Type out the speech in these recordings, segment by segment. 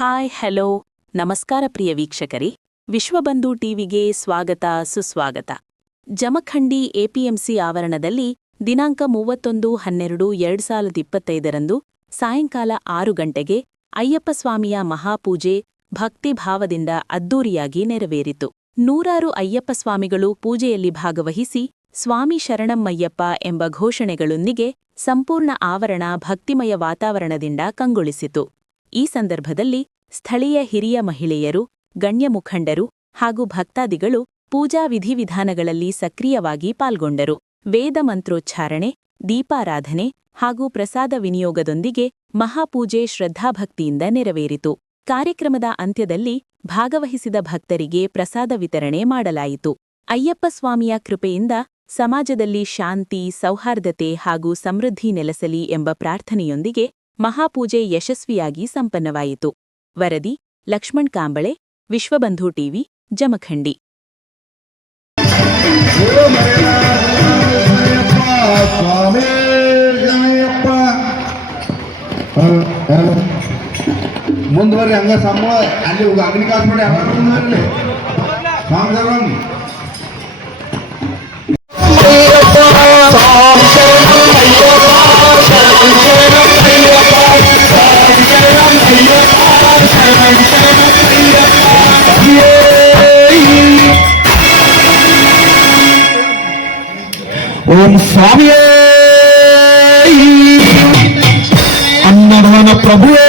Hi hello ನಮಸ್ಕಾರ ಪ್ರಿಯ ವೀಕ್ಷಕರೇ, ವಿಶ್ವಬಂಧು ಟಿವಿಗೆ ಸ್ವಾಗತ ಸುಸ್ವಾಗತ. ಜಮಖಂಡಿ ಎಪಿಎಂಸಿ ಆವರಣದಲ್ಲಿ ದಿನಾಂಕ 31/12/2025 ಸಾಯಂಕಾಲ 6 ಗಂಟೆಗೆ ಅಯ್ಯಪ್ಪ ಸ್ವಾಮಿಯ ಮಹಾಪೂಜೆ ಭಕ್ತಿಭಾವದಿಂದ ಅದ್ದೂರಿಯಾಗಿ ನೆರವೇರಿತು. ನೂರಾರು ಅಯ್ಯಪ್ಪ ಸ್ವಾಮಿಗಳು ಪೂಜೆಯಲ್ಲಿ ಭಾಗವಹಿಸಿ ಸ್ವಾಮಿ ಶರಣಮ್ಮಯ್ಯಪ್ಪ ಎಂಬ ಘೋಷಣೆಗಳೊಂದಿಗೆ ಸಂಪೂರ್ಣ ಆವರಣ ಭಕ್ತಿಮಯ ವಾತಾವರಣದಿಂದ ಕಂಗೊಳಿಸಿತು. ಈ ಸಂದರ್ಭದಲ್ಲಿ ಸ್ಥಳೀಯ ಹಿರಿಯ ಮಹಿಳೆಯರು, ಗಣ್ಯ ಮುಖಂಡರು ಹಾಗೂ ಭಕ್ತಾದಿಗಳು ಪೂಜಾ ವಿಧಿವಿಧಾನಗಳಲ್ಲಿ ಸಕ್ರಿಯವಾಗಿ ಪಾಲ್ಗೊಂಡರು. ವೇದ ಮಂತ್ರೋಚ್ಚಾರಣೆ, ದೀಪಾರಾಧನೆ ಹಾಗೂ ಪ್ರಸಾದ ವಿನಿಯೋಗದೊಂದಿಗೆ ಮಹಾಪೂಜೆ ಶ್ರದ್ಧಾಭಕ್ತಿಯಿಂದ ನೆರವೇರಿತು. ಕಾರ್ಯಕ್ರಮದ ಅಂತ್ಯದಲ್ಲಿ ಭಾಗವಹಿಸಿದ ಭಕ್ತರಿಗೆ ಪ್ರಸಾದ ವಿತರಣೆ ಮಾಡಲಾಯಿತು. ಅಯ್ಯಪ್ಪ ಸ್ವಾಮಿಯ ಕೃಪೆಯಿಂದ ಸಮಾಜದಲ್ಲಿ ಶಾಂತಿ, ಸೌಹಾರ್ದತೆ ಹಾಗೂ ಸಮೃದ್ಧಿ ನೆಲೆಸಲಿ ಎಂಬ ಪ್ರಾರ್ಥನೆಯೊಂದಿಗೆ ಮಹಾಪೂಜೆ ಯಶಸ್ವಿಯಾಗಿ ಸಂಪನ್ನವಾಯಿತು. ವರದಿ ಲಕ್ಷ್ಮಣ್ ಕಾಂಬಳೆ, ವಿಶ್ವಬಂಧು ಟಿವಿ, ಜಮಖಂಡಿ. ಮುಂದುವರಿ ಹಂಗ ಸಂಬಳ ಅಲ್ಲಿ ಅಗ್ನಿ ಕಾಸ್ಬಿಡಿ ಮುಂದುವರಿ ಸ್ವಾಮಿ ಓಂ ಸ್ವಾಮಿಯೇ ಅನ್ನದಾನ ಪ್ರಭುವೇ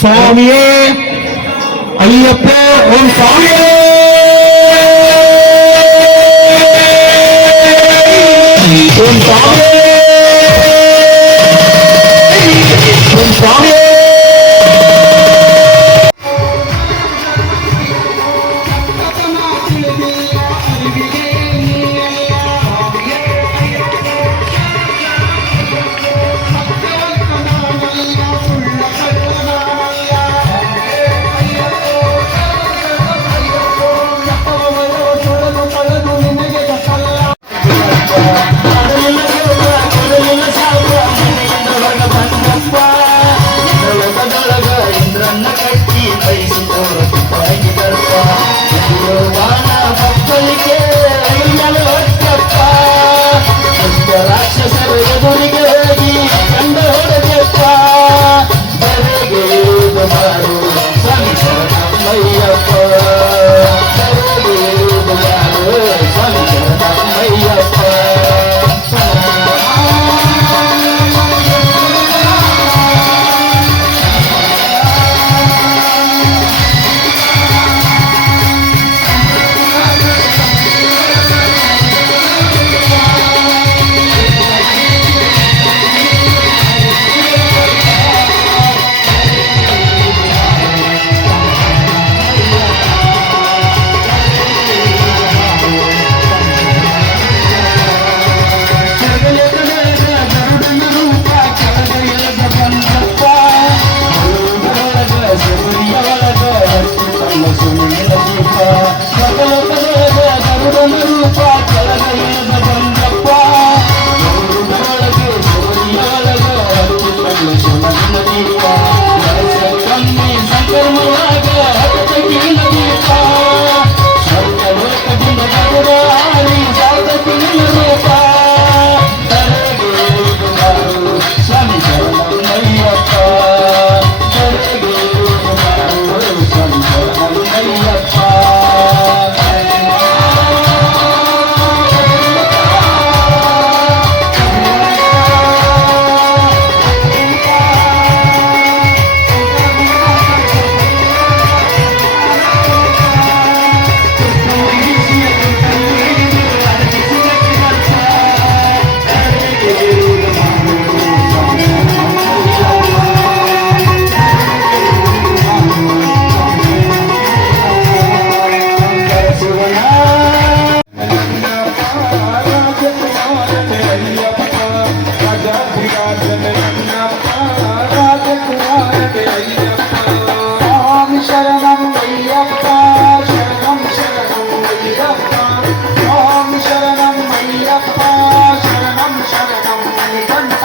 ಸ್ವಾಮಿಯೇ ಅಯ್ಯಪ್ಪ ಓಂ ಸ್ವಾಮಿಯೇ ಓಂ ಸ್ವಾಮಿಯೇ ಓಂ ಸ್ವಾಮಿಯೇ. शरणं शरणं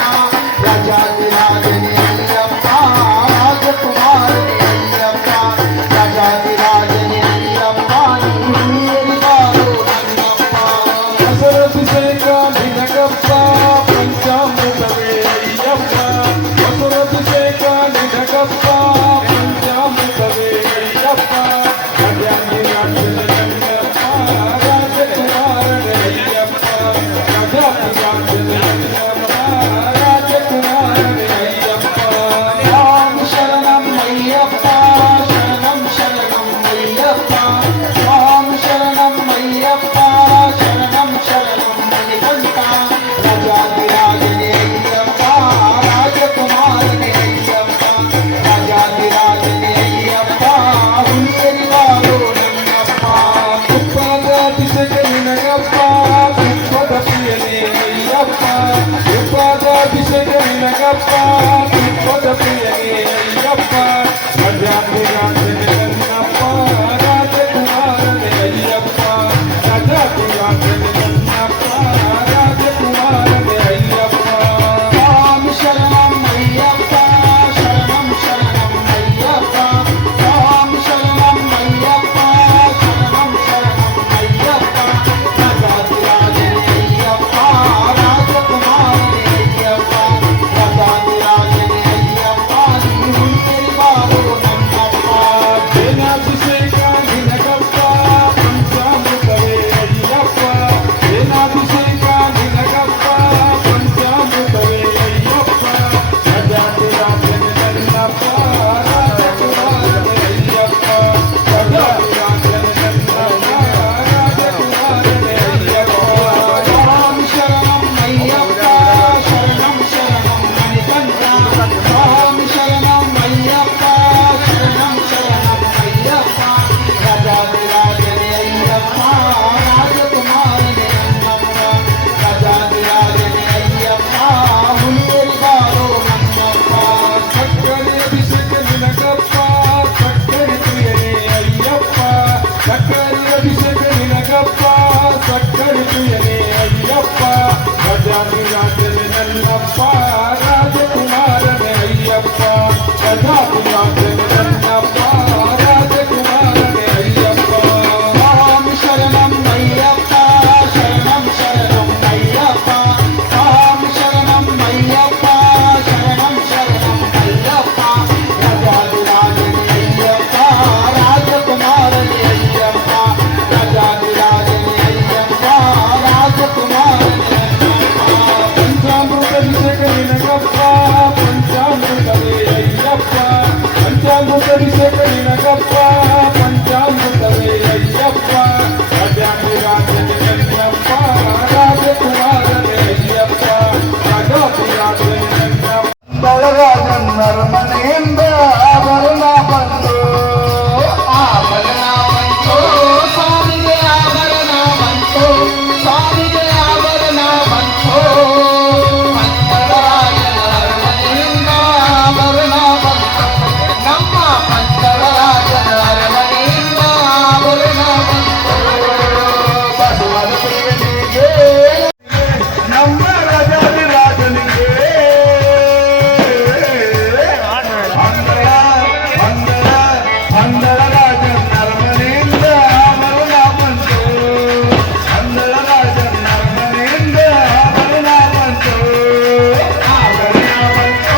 ನಿನಗಪ್ಪ ತುಪ್ಪದ ಪ್ರಿಯನೇ ಅಯ್ಯಪ್ಪ ರಾಜಾಧಿರಾಜನೇ ನನ್ನಪ್ಪ ರಾಜಕುಮಾರನೇ ಅಯ್ಯಪ್ಪ ರಾಜಾಧಿರಾಜನೇ ನನ್ನಪ್ಪ ರಾಜಕುಮಾರನೇ ಅಯ್ಯಪ್ಪ ಸ್ವಾಮಿ ಶರಣಂ ಅಯ್ಯಪ್ಪ ಶರಣಂ ಶರಣಂ ಅಯ್ಯಪ್ಪ ಸ್ವಾಮಿ ಶರಣಂ ಅಯ್ಯಪ್ಪ ಶರಣಂ ಶರಣಂ ಅಯ್ಯಪ್ಪ ರಾಜಾಧಿರಾಜನೇ ಅಯ್ಯಪ್ಪ ರಾಜಕುಮಾರನೇ ಅಯ್ಯಪ್ಪ ರಾಜಾಧಿರಾಜನೇ ಅಯ್ಯಪ್ಪ ನೀನು ಬಾರೋ ನನ್ನಪ್ಪ ಸೇನಾಭಿಷೇಕ ನಿನಗಪ್ಪ ಪಂಚಾಮೃತವೇ ಅಯ್ಯಪ್ಪ ಸೇನಾಭಿಷೇಕ ನಿನಗಪ್ಪ ಪಂಚಾಮೃತವೇ ಅಯ್ಯಪ್ಪ ರಾಜಾಧಿರಾಜನೇ ನನ್ನಪ್ಪ ರಾಜಕುಮಾರನೇ ಅಯ್ಯಪ್ಪ ರಾಜಾಧಿರಾಜನೇ ನನ್ನಪ್ಪ ರಾಜಕುಮಾರನೇ ಅಯ್ಯಪ್ಪ ಸ್ವಾಮಿ ಶರಣಂ ಅಯ್ಯಪ್ಪ ಶರಣಂ ಶರಣಂ ಮಣಿಕಂಠ ಸ್ವಾಮಿ ಶರಣಂ ಅಯ್ಯಪ್ಪ ಶರಣಂ ಶರಣಂ ಅಯ್ಯಪ್ಪ ರಾಜಾಧಿರಾಜನೇ ಅಯ್ಯಪ್ಪ ರಾಜಕುಮಾರನೇ ನನ್ನಪ್ಪ ರಾಜಾಧಿರಾಜನೇ ಅಯ್ಯಪ್ಪ ಹುಲ್ಲೇರಿ ಬಾರೋ ನನ್ನಪ್ಪ ಸಕ್ಕರೆ ಅಭಿಷೇಕ ನಿನಗಪ್ಪ ಸಕ್ಕರೆ ಪ್ರಿಯನೇ ಅಯ್ಯಪ್ಪ ಸಕ್ಕರೆ ಅಭಿಷೇಕ ನಿನಗಪ್ಪ ಸಕ್ಕರೆ ಪ್ರಿಯನೇ ಅಯ್ಯಪ್ಪ ರಾಜಾಧಿರಾಜನೇ ನನ್ನಪ್ಪ ರಾಜಕುಮಾರನೇ ಅಯ್ಯಪ್ಪ ರಾಜಾಧಿರಾಜನೇ ನನ್ನಪ್ಪ ರಾಜಕುಮಾರನೇ ಅಯ್ಯಪ್ಪ ಸ್ವಾಮಿ ಶರಣಂ ಅಯ್ಯಪ್ಪ ಶರಣಂ ಶರಣಂ ಅಯ್ಯಪ್ಪ ಸ್ವಾಮಿ ಶರಣಂ ಅಯ್ಯಪ್ಪ ಶರಣಂ ಶರಣಂ ಅಯ್ಯಪ್ಪ ರಾಜಾಧಿರಾಜನೇ ಅಯ್ಯಪ್ಪ ರಾಜಕುಮಾರನೇ ಅಯ್ಯಪ್ಪ ರಾಜಾಧಿರಾಜನೇ ಅಯ್ಯಪ್ಪ ರಾಜಕುಮಾರನೇ ಅಯ್ಯಪ್ಪ ಪಂಚಾಮೃತ ಅಭಿಷೇಕ ನಿನಗಪ್ಪ ಪಂಚಾಮೃತವೇ ಅಯ್ಯಪ್ಪ ಪಂಚಾಮೃತ ಅಭಿಷೇಕ ನಿನಗಪ್ಪ ಪಂಚಾಮೃತವೇ ಅಯ್ಯಪ್ಪ ರಾಜಾಧಿರಾಜನೇ ನನ್ನಪ್ಪ ರಾಜಕುಮಾರನೇ ಅಯ್ಯಪ್ಪ ರಾಜಾಧಿರಾಜನೇ ನನ್ನಪ್ಪ ಬಲರಾಜನ್ನರ ಮನೆಯಿಂದ ಆಭರಣ ಬಂದು ಆಭರಣ ಬಂತು ಸ್ವಾಮಿಗೆ ಆಭರಣ ಬಂತು ಸ್ವಾಮಿಗೆ ಆಭರಣ ಬಂತು ಪಂಚರಾಜನ ಅರಮನೆಯಿಂದ ಆಭರಣ ಬಂತು ನಮ್ಮ ಪಂಚರಾಜನ ಅರಮನೆಯಿಂದ ಆಭರಣ ಬಂತು ಬಸವನ ಪ್ರಿಯನಿಗೆ ನಮ್ಮ ರಾಜಾಧಿರಾಜನಿಗೆ ಅಂದಳ ರಾಜನ್ನರ ಮನೆಯಿಂದ ಆಭರಣ ಬಂತು ಅಂದಳ ರಾಜನ್ನರ ಮನೆಯಿಂದ ಆಭರಣ ಬಂತು ಆಭರಣ ಬಂತು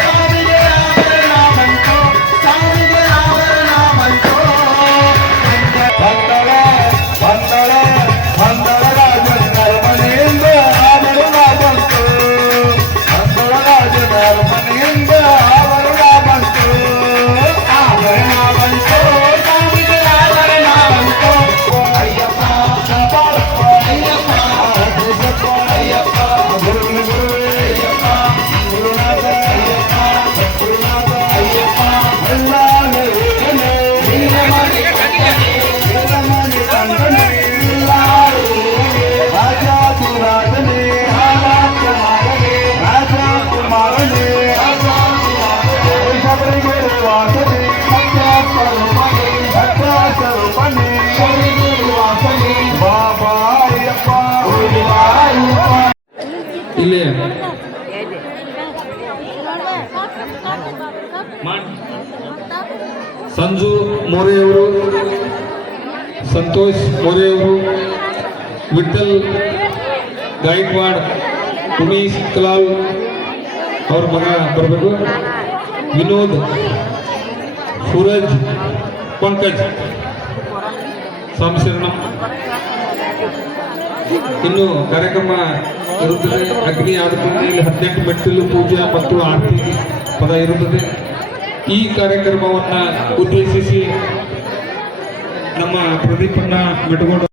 ಸ್ವಾಮಿಗೆ ಆಭರಣ ಬಂತು ಸ್ವಾಮಿಗೆ ಆಭರಣ ಬಂತು ಬಂದಳ ರಾಜನ್ನರ ಮನೆಯಿಂದ ಆಭರಣ ಬಂತು ಅಂದಳ ರಾಜನರ ಮನೆಯಿಂದ ಆಭರಣ ಬಂತು ಆಭರಣ ಬಂತು ಸ್ವಾಮಿಗೆ ಆಭರಣ ಬಂತು ಅಯ್ಯಪ್ಪ ಕಾಪಾಡಪ್ಪ ಅಯ್ಯಪ್ಪ ದೇಶಪ್ಪ ಅಯ್ಯಪ್ಪ ಗುರುವೇ ಅಯ್ಯಪ್ಪ ಗುರುನಾಥ ಅಯ್ಯಪ್ಪ ಗುರುನಾಥ ಅಯ್ಯಪ್ಪ ಎಲ್ಲಾನೇ ನಿನ್ನ ಮನೆ ಕಟ್ಟನೆ ವೇದಮಣಿ ಕಂಡನೆ ರಾಜಾಧಿರಾಜನೇ ರಾಜಕುಮಾರನೇ ರಾಜಕುಮಾರನೇ ಶಬರಿಗೆ ವಾಸನೆ ಸ್ವರೂಪನೆ ಭಕ್ತ ಸ್ವರೂಪನೇ ಶಬರಿಗೆ ವಾಸನೆ ಬಾಬಾ ಅಯ್ಯಪ್ಪ ಇಲ್ಲಿ ಸಂಜು ಮೋರೆಯವರು ಸಂತೋಷ್ ಮೋರೆಯವರು ವಿಠಲ್ ಗಾಯಕ್ವಾಡ್ ಉಮೇಶ್ ಕಲಾಲ್ ಅವ್ರ ಮಗ ಬರಬೇಕು ವಿನೋದ್ ಸೂರಜ್ ಪಂಕಜ್ ಸಂಶರಣಂ ಇನ್ನು ಕಾರ್ಯಕ್ರಮ ಇರುತ್ತದೆ ಅಗ್ನಿ ಆಗುತ್ತದೆ ಇಲ್ಲಿ 18 ಮೆಟ್ಟಿಲು ಪೂಜೆ ಮತ್ತು ಆರತಿ ಪದ ಇರುತ್ತದೆ ಈ ಕಾರ್ಯಕ್ರಮವನ್ನು ಉದ್ದೇಶಿಸಿ ನಮ್ಮ ಪ್ರದೀಪಣ್ಣ ಮೆಟಗೋಡು